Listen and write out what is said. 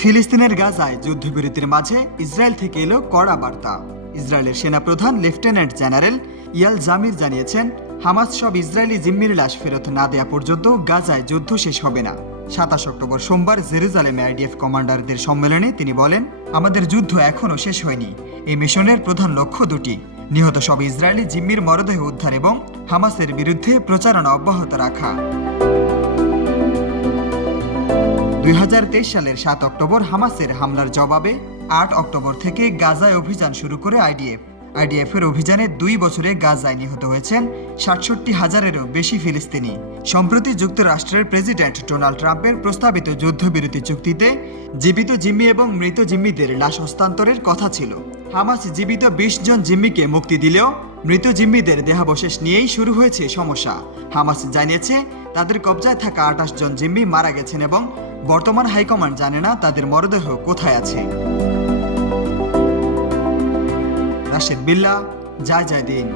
ফিলিস্তিনের গাজায় যুদ্ধবিরতির মাঝে ইসরায়েল থেকে এলো কড়া বার্তা। ইসরায়েলের সেনাপ্রধান লেফটেন্যান্ট জেনারেল ইয়াল জামির জানিয়েছেন, হামাস সব ইসরায়েলি জিম্মির লাশ ফেরত না দেয়া পর্যন্ত গাজায় যুদ্ধ শেষ হবে না। 27 অক্টোবর সোমবার জেরুজালেমে আইডিএফ কমান্ডারদের সম্মেলনে তিনি বলেন, আমাদের যুদ্ধ এখনও শেষ হয়নি। এই মিশনের প্রধান লক্ষ্য দুটি: নিহত সব ইসরায়েলি জিম্মির মরদেহ উদ্ধার এবং হামাসের বিরুদ্ধে প্রচারণা অব্যাহত রাখা। 2023 সালের 7 অক্টোবর হামাসের হামলার জবাবে 8 অক্টোবর থেকে গাজায় অভিযান শুরু করে আইডিএফের অভিযানে 2 বছরে গাজায় নিহত হয়েছেন 67,000-এরও বেশি ফিলিস্তিনি। সম্প্রতি যুক্তরাষ্ট্রের প্রেসিডেন্ট ডোনাল্ড ট্রাম্পের প্রস্তাবিত যুদ্ধবিরতি চুক্তিতে জীবিত জিম্মি এবং মৃত জিম্মিদের লাশ হস্তান্তরের কথা ছিল। হামাস জীবিত 20 জন জিম্মিকে মুক্তি দিলেও মৃত জিম্মিদের দেহাবশেষ নিয়েই শুরু হয়েছে সমস্যা। হামাস জানিয়েছে, তাদের কবজায় থাকা 28 জন জিম্মি মারা গেছেন এবং বর্তমান হাইকমান্ড জানে না তাদের মরদেহ কোথায় আছে। রাশেদ বিল্লাহ, জয় জয় দিন।